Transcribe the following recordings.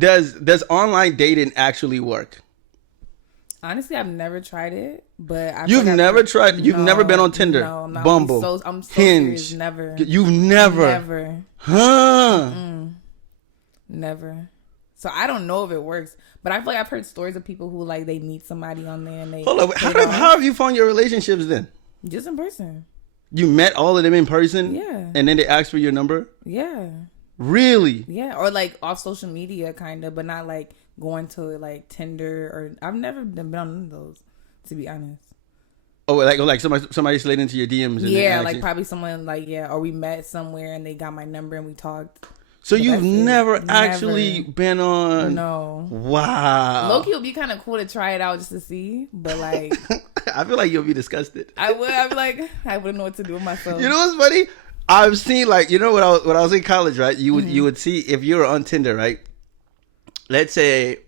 Does online dating actually work? Honestly, I've never tried it, but You've never tried. You've never been on Tinder, no, I'm not. Bumble, I'm so Hinge. serious. Never. You've never. Never. Huh? Never. So I don't know if it works, but I feel like I've heard stories of people who like they meet somebody on there and they. Hold on. How have you found your relationships then? Just in person. You met all of them in person? Yeah. And then they asked for your number? Yeah. Really? Yeah. Or like off social media, kind of, but not like going to like Tinder or I've never been on none of those, to be honest. Oh, like somebody slid into your DMs. Yeah, like probably someone like or we met somewhere and they got my number and we talked. So you've never actually been on? No. Wow. Low-key would be kind of cool to try it out just to see, but like I feel like you'll be disgusted. I would. I'd be like, I wouldn't know what to do with myself. You know what's funny? I've seen like when I was in college, right? You would see if you were on Tinder, right? Let's say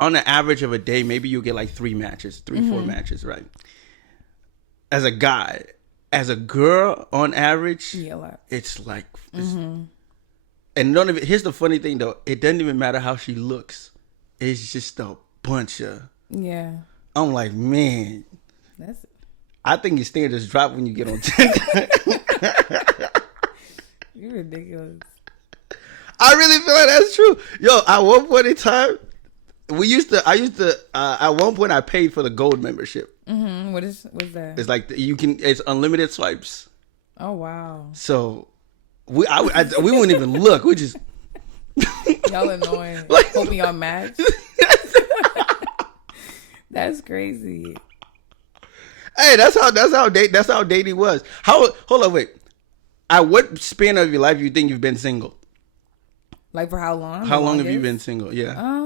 on the average of a day, maybe you'll get like 3 matches, 4 matches, right? As a guy, as a girl, on average, it's like, and here's the funny thing though, it doesn't even matter how she looks. It's just a bunch of, I'm like, man, I think your standards drop when you get on Tinder. You're ridiculous. I really feel like that's true. Yo, at one point in time, I used to, at one point I paid for the gold membership. What's that? It's like it's unlimited swipes. Oh wow! So we wouldn't even look. We just y'all annoying. Like, hoping y'all match. That's crazy. Hey, that's how dating was. Hold on, wait. At what span of your life you think you've been single? Like for how long? How long have you been single? Yeah.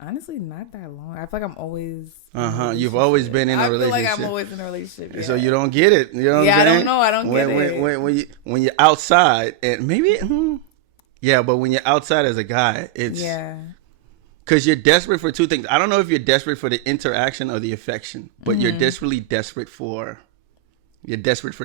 Honestly, not that long. I feel like I'm always. You've always been in a relationship. I feel like I'm always in a relationship. Yeah. So you don't get it. You know what I'm saying? I don't know. I don't get it. When you're outside and maybe, but when you're outside as a guy, it's because you're desperate for 2 things. I don't know if you're desperate for the interaction or the affection, but you're desperate for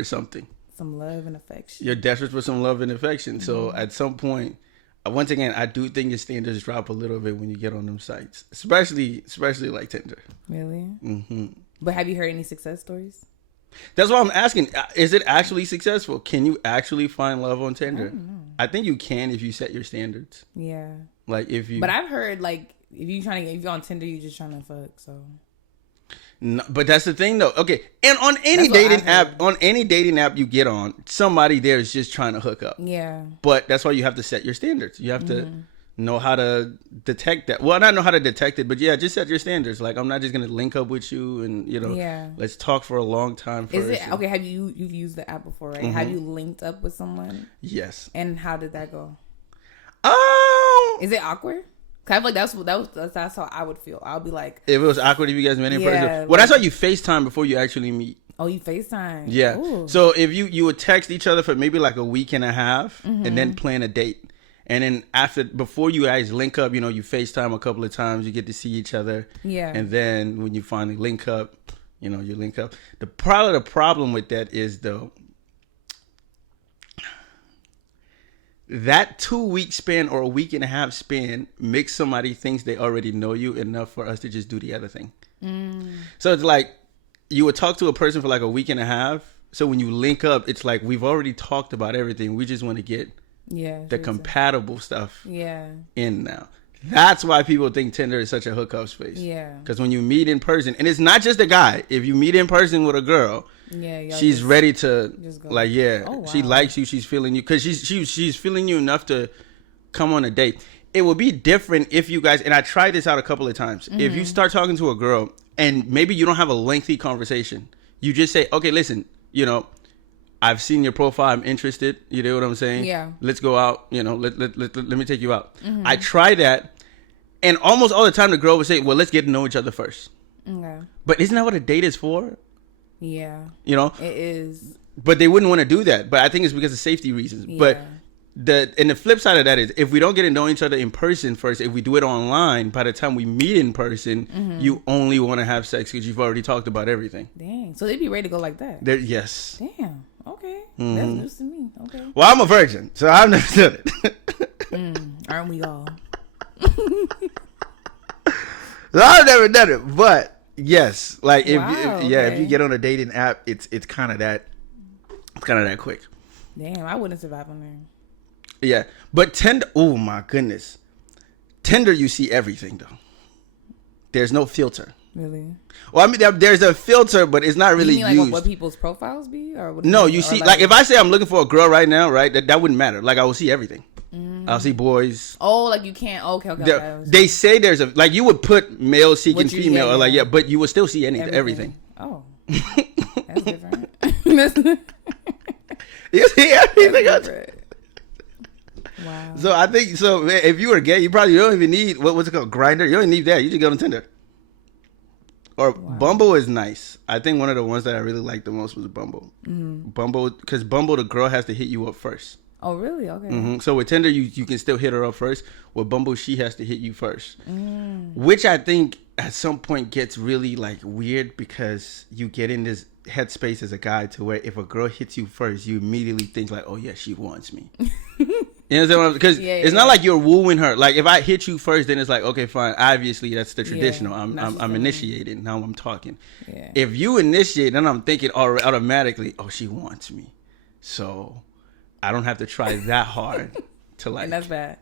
something. Some love and affection. You're desperate for some love and affection. So at some point. Once again, I do think your standards drop a little bit when you get on them sites, especially like Tinder. Really? But have you heard any success stories? That's why I'm asking. Is it actually successful? Can you actually find love on Tinder? I think you can if you set your standards. Yeah. Like if you. But I've heard like if you're on Tinder, you're just trying to fuck. So. No, but that's the thing though. Okay, and on any dating app you get on, somebody there is just trying to hook up. Yeah. But that's why you have to set your standards. You have to know how to detect that. Well, not know how to detect it, but just set your standards. Like I'm not just gonna link up with you and let's talk for a long time first. Is it okay? You've used the app before, right? Have you linked up with someone? Yes. And how did that go? Is it awkward? I feel like that's how I would feel. I'll be like, if it was awkward if you guys met in person. Well, that's why you FaceTime before you actually meet. Oh, you FaceTime. Yeah. Ooh. So if you would text each other for maybe like a week and a half, and then plan a date, and then before you guys link up, you FaceTime a couple of times, you get to see each other. Yeah. And then when you finally link up, you link up. The problem with that is though. That 2-week span or a week and a half span makes somebody thinks they already know you enough for us to just do the other thing. So it's like you would talk to a person for like a week and a half. So when you link up, it's like we've already talked about everything. We just want to get the compatible stuff in now. That's why people think Tinder is such a hookup space. Yeah. Because when you meet in person, and it's not just a guy. If you meet in person with a girl, she's ready to like, oh, wow. She likes you. She's feeling you because she's feeling you enough to come on a date. It would be different if you guys, and I tried this out a couple of times. If you start talking to a girl and maybe you don't have a lengthy conversation, you just say, okay, listen, I've seen your profile. I'm interested. You know what I'm saying? Yeah. Let's go out. Let me take you out. I try that. And almost all the time the girl would say, well, let's get to know each other first. Okay. But isn't that what a date is for? Yeah. It is. But they wouldn't want to do that. But I think it's because of safety reasons. Yeah. But the flip side of that is if we don't get to know each other in person first, if we do it online, by the time we meet in person, you only want to have sex because you've already talked about everything. Dang. So they'd be ready to go like that? Yes. Damn. Okay. That's news to me. Okay. Well, I'm a virgin, so I've never done it. Aren't we all? So I've never done it, but yes, like if you get on a dating app, it's kind of that quick. Damn, I wouldn't survive on there. Yeah, but Tinder, oh my goodness, Tinder, you see everything though. There's no filter. Really? Well, I mean, there's a filter, but it's not really you mean, used. like what people's profiles be, or what no, you see, like if I say I'm looking for a girl right now, right, that wouldn't matter. Like I will see everything. I'll see boys. Oh, like you can't. Okay. They say there's a like you would put male seeking female, or like but you would still see everything. Oh, that's different. You see everything. Wow. So I think if you were gay, you probably don't even need what's it called, Grindr. You don't even need that. You just go on Tinder. Or Bumble is nice. I think one of the ones that I really liked the most was Bumble. Bumble, because Bumble, the girl has to hit you up first. Oh, really? Okay. So with Tinder, you can still hit her up first. With Bumble, she has to hit you first. Which I think at some point gets really like weird because you get in this headspace as a guy to where if a girl hits you first, you immediately think like, oh yeah, she wants me. You know, because it's not like you're wooing her. Like if I hit you first, then it's like, okay, fine. Obviously, that's the traditional. I'm initiating. Now I'm talking. Yeah. If you initiate, then I'm thinking automatically, oh, she wants me. So I don't have to try that hard to like. And that's bad.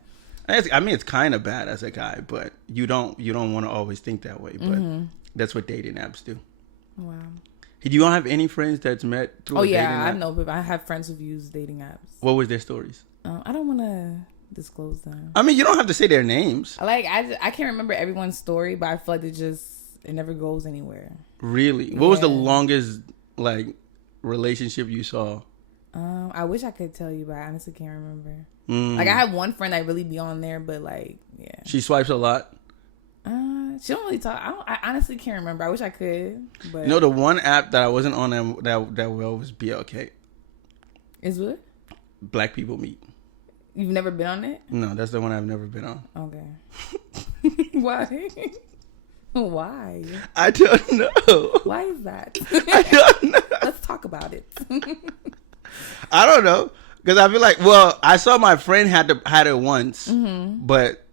I mean, it's kind of bad as a guy, but you don't want to always think that way. But that's what dating apps do. Wow. You don't have any friends that's met through a dating app? I know, but I have friends who've used dating apps. What was their stories? I don't want to disclose them. I mean, you don't have to say their names. Like, I can't remember everyone's story, but I feel like it never goes anywhere. Really? What was the longest, like, relationship you saw? I wish I could tell you, but I honestly can't remember. Like, I have one friend that really be on there, but, like, yeah. She swipes a lot? She don't really talk. I honestly can't remember. I wish I could, but... You know, the one app that I wasn't on that well was BLK. Is what? Black People Meet. You've never been on it? No, that's the one I've never been on. Okay. Why? Why? I don't know. Why is that? I don't know. Let's talk about it. I don't know. Because I feel like, well, I saw my friend had it once, but...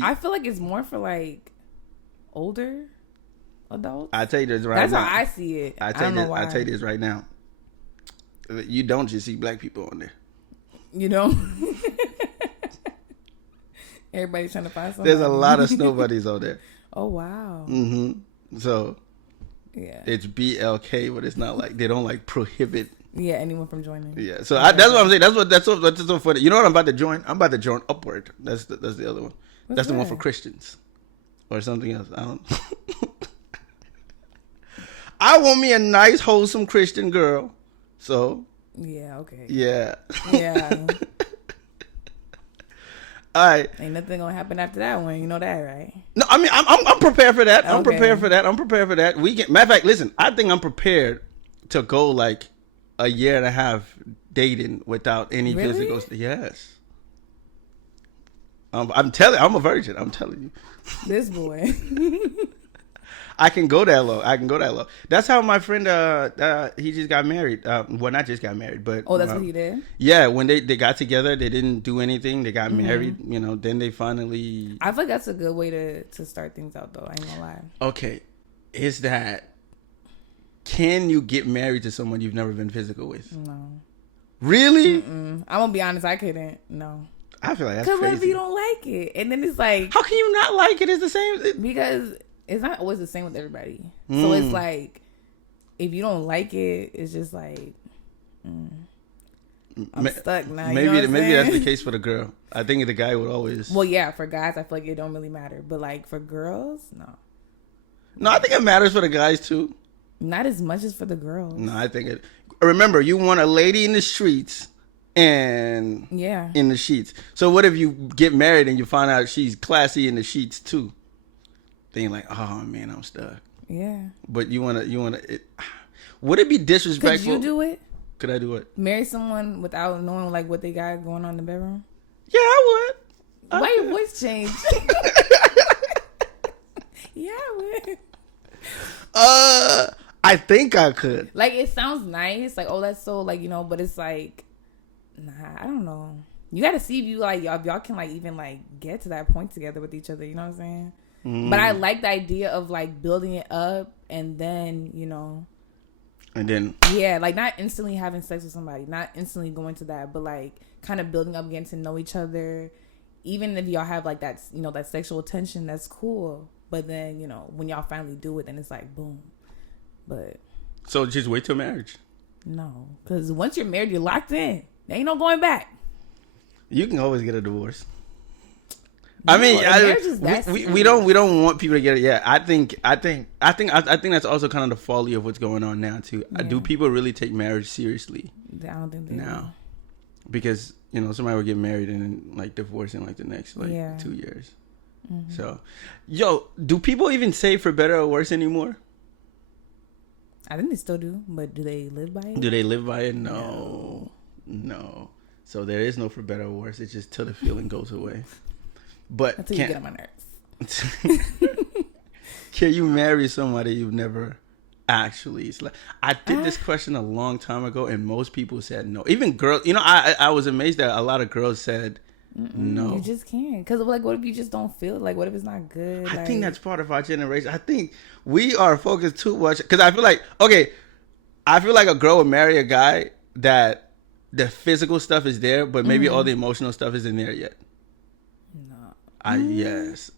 I feel like it's more for, like, older adults. I tell you this right now. That's how I see it. I don't know why. I tell you this right now. You don't just see black people on there. You know? Everybody's trying to find something. There's a lot of snow buddies on there. Oh, wow. So, yeah, it's BLK, but it's not like, they don't like prohibit. Yeah, anyone from joining. Yeah, so that's what I'm saying. That's so funny. You know what I'm about to join? I'm about to join Upward. That's the other one. That's the one for Christians. Or something else. I don't I want me a nice, wholesome Christian girl. So. Yeah, okay. Yeah. Yeah. All right. Ain't nothing gonna happen after that one. You know that, right? No, I mean, I'm prepared for that. Okay. I'm prepared for that. Matter of fact, listen, I think I'm prepared to go like a year and a half dating without any physical. Yes. I'm a virgin. I'm telling you. This boy. I can go that low. That's how my friend, he just got married. Well, not just got married, but... Oh, that's what he did? Yeah, when they got together, they didn't do anything. They got married, then they finally... I feel like that's a good way to start things out, though. I ain't gonna lie. Okay. Is that... Can you get married to someone you've never been physical with? No. Really? I'm gonna be honest, I couldn't. No. I feel like that's crazy. Because what if you don't like it? And then it's like... How can you not like it? It's the same... Because it's not always the same with everybody. So it's like, if you don't like it, it's just like... I'm stuck now. Maybe that's the case for the girl. I think the guy would always... Well, yeah, for guys, I feel like it don't really matter. But like for girls, no. No, I think it matters for the guys too. Not as much as for the girls. No, I think it... Remember, you want a lady in the streets and in the sheets. So what if you get married and you find out she's classy in the sheets too? Then you're like, oh man, I'm stuck. Yeah. But you wanna would it be disrespectful? Could you do it? Could I do it? Marry someone without knowing like what they got going on in the bedroom? Yeah, I would. Why your voice changed? Yeah, I would. I think I could. Like, it sounds nice. Like, oh, that's so, like, but it's like, nah, I don't know. You got to see if you like y'all can like even like get to that point together with each other. You know what I'm saying? Mm. But I like the idea of like building it up and then and then like not instantly having sex with somebody, not instantly going to that, but like kind of building up, getting to know each other. Even if y'all have like that, that sexual tension, that's cool. But then when y'all finally do it, then it's like boom. But so just wait till marriage. No, because once you're married, you're locked in. There ain't no going back. You can always get a divorce. No, I mean, we don't want people to get it. Yeah, I think that's also kind of the folly of what's going on now too. Yeah. Do people really take marriage seriously? I don't think they do. Because somebody will get married and then like divorce in like the next 2 years. Mm-hmm. So, do people even say for better or worse anymore? I think they still do, but do they live by it? Do they live by it? No. So there is no for better or worse. It's just till the feeling goes away. But until you get on my nerves. Can you marry somebody you've never actually slept? I did this question a long time ago, and most people said no. Even girls, I was amazed that a lot of girls said no. You just can't. Because like, what if you just don't feel it? Like, what if it's not good? I think that's part of our generation. I think we are focused too much. Because I feel like, a girl would marry a guy that the physical stuff is there, but maybe all the emotional stuff isn't there yet. No. Yes.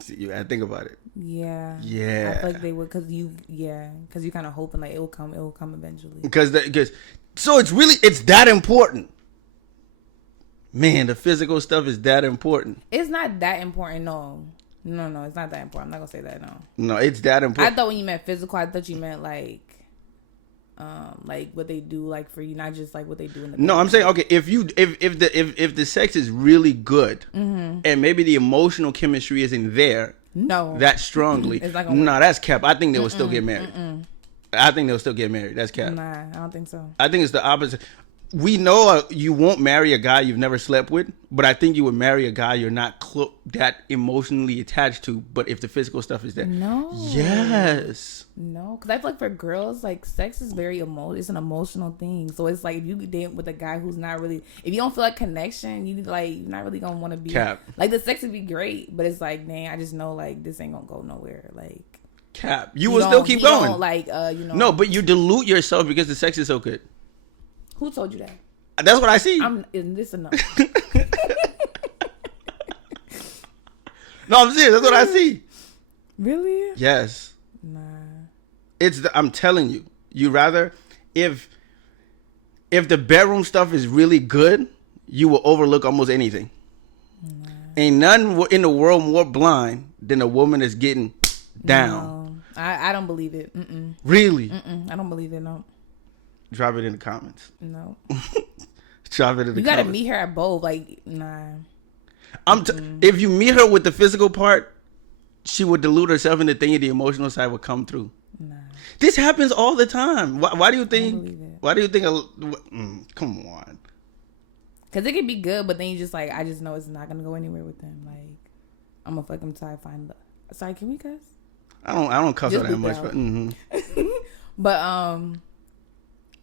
See, I think about it. Yeah. Yeah. I feel like they would, because you kind of hoping like it will come eventually. Because it's that important. Man, the physical stuff is that important. It's not that important, no. No, it's not that important. I'm not gonna say that, no. No, it's that important. I thought when you meant physical, I thought you meant like what they do like for you, not just like what they do in the No, I'm saying if the sex is really good and maybe the emotional chemistry isn't there that strongly, that's cap. I think they will still get married. I think they'll still get married. That's cap. Nah, I don't think so. I think it's the opposite. We know you won't marry a guy you've never slept with, but I think you would marry a guy you're not that emotionally attached to. But if the physical stuff is there, no, yes, no, because I feel like for girls, like sex is very it's an emotional thing. So it's like if you date with a guy who's not really, if you don't feel like connection, you're not really gonna want to be cap. Like the sex would be great, but it's like, man, I just know like this ain't gonna go nowhere. Like cap, you will still keep going. No, but you dilute yourself because the sex is so good. Who told you that? That's what I see. Isn't this enough? No, I'm serious. That's what I see. Really? Yes. Nah. I'm telling you. You rather if the bedroom stuff is really good, you will overlook almost anything. Nah. Ain't none in the world more blind than a woman that's getting down. No. I don't believe it. Really? I don't believe it. No. Drop it in the comments. No. Drop it in the comments. You gotta meet her at both. Like, nah. If you meet her with the physical part, she would dilute herself and the emotional side would come through. Nah. This happens all the time. Why do you think? Why do you think? Come on. Because it can be good, but then you just like, I just know it's not gonna go anywhere with them. Like, I'm gonna fuck them till I find the. Sorry, can we cuss? I don't cuss her that much, but. But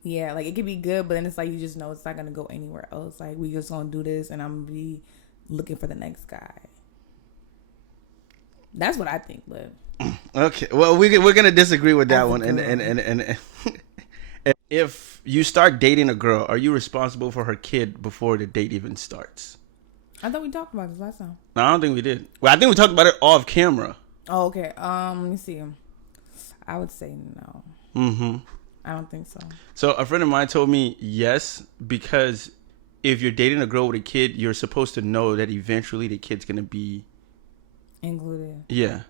yeah, like it could be good, but then it's like you just know it's not gonna go anywhere else. Like we just gonna do this, and I'm gonna be looking for the next guy. That's what I think, but okay. Well, we're gonna disagree with that one, and if you start dating a girl, are you responsible for her kid before the date even starts? I thought we talked about this last time. No, I don't think we did. Well, I think we talked about it off camera. Oh, okay. Let me see. I would say no. I don't think so. So a friend of mine told me yes, because if you're dating a girl with a kid, you're supposed to know that eventually the kid's going to be included. Yeah.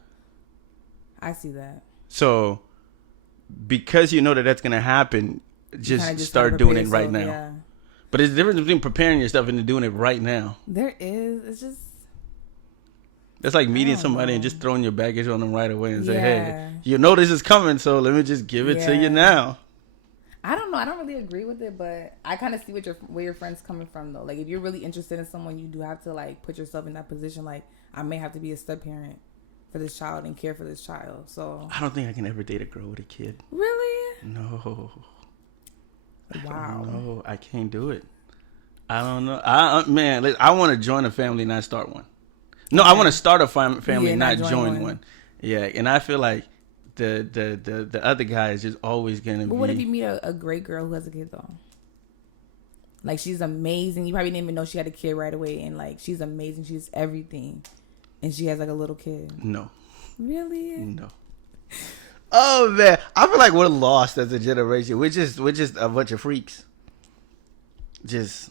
I see that. So because you know that that's going to happen, just start doing it right now. Yeah. But there's a difference between preparing yourself and doing it right now. There is. It's just... That's like meeting somebody and just throwing your baggage on them right away and say, hey, you know this is coming, so let me just give it to you now. I don't know. I don't really agree with it, but I kind of see where your friend's coming from, though. Like, if you're really interested in someone, you do have to, like, put yourself in that position. Like, I may have to be a step-parent for this child and care for this child, so... I don't think I can ever date a girl with a kid. Really? No. Wow. No, I can't do it. I don't know. Man, I want to join a family, not start one. No, I want to start a family, not join one. Yeah, and I feel like the other guy is just always gonna be. But what if you meet a great girl who has a kid though? Like, she's amazing. You probably didn't even know she had a kid right away, and like, she's amazing. She's everything, and she has like a little kid. No. Really? No. Oh man, I feel like we're lost as a generation. We're just a bunch of freaks. Just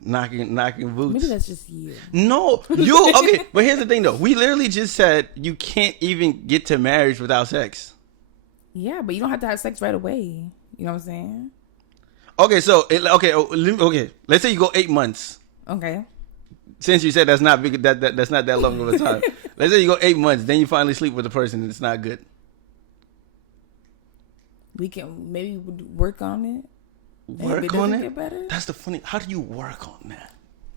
knocking boots. Maybe that's just you. No, you okay? But here's the thing, though. We literally just said you can't even get to marriage without sex. Yeah, but you don't have to have sex right away. You know what I'm saying? Okay, so okay. Let's say you go 8 months. Okay. Since you said that's not big, that's not that long of a time. Let's say you go 8 months, then you finally sleep with the person, and it's not good. We can maybe work on it. Work on it? Get better? That's the funny. How do you work on that?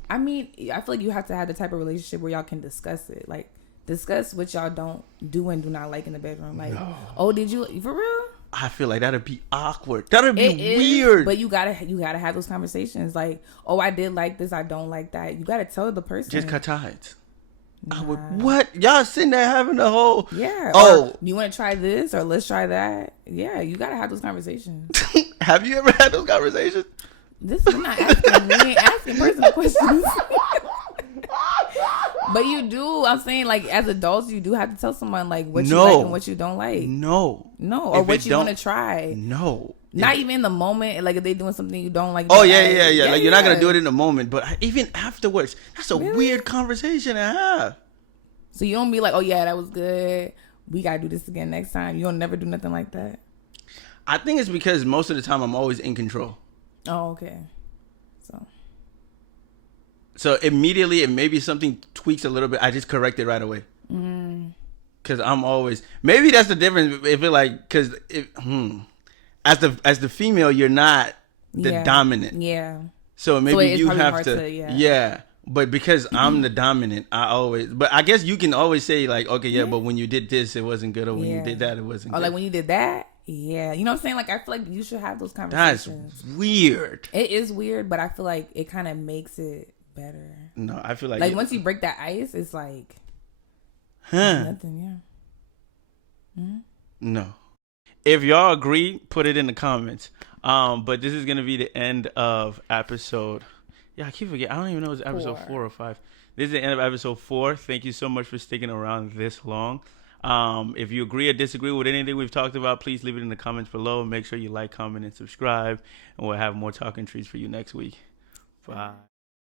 I mean, I feel like you have to have the type of relationship where y'all can discuss it. Like, discuss what y'all don't do and do not like in the bedroom. Like, no. Oh, did you for real? I feel like that'd be awkward. That'd be weird. But you gotta have those conversations. Like, oh, I did like this. I don't like that. You gotta tell the person. Just cut ties. Nah. What? Y'all sitting there having the whole. Yeah. Oh, you want to try this or let's try that? Yeah, you gotta have those conversations. Have you ever had those conversations? This is not asking. We ain't asking personal questions. But you do. I'm saying, like, as adults, you do have to tell someone like what you like and what you don't like. No. Or what you want to try. No. Not even in the moment. Like, if they doing something you don't like. Oh yeah. Like, you're not gonna do it in the moment, but even afterwards, that's a weird conversation to have. So you don't be like, oh yeah, that was good. We gotta do this again next time. You don't never do nothing like that. I think it's because most of the time I'm always in control. Oh, okay. So immediately, if maybe something tweaks a little bit, I just correct it right away. Because I'm always, maybe that's the difference. If it like, because as the female, you're not the dominant. Yeah. So maybe you have to But because I'm the dominant, I always. But I guess you can always say like, okay, but when you did this, it wasn't good, or when you did that, it wasn't. Or good. Like when you did that. Yeah, you know what I'm saying? Like, I feel like you should have those conversations. That's weird. It is weird, but I feel like it kind of makes it better. No, I feel like once you break that ice, it's like nothing. Yeah. Mm-hmm. No. If y'all agree, put it in the comments. But this is gonna be the end of episode. Yeah, I keep forgetting. I don't even know if it's episode 4 or 5. This is the end of episode 4. Thank you so much for sticking around this long. If you agree or disagree with anything we've talked about, please leave it in the comments below. Make sure you like, comment, and subscribe. And we'll have more talking trees for you next week. Bye.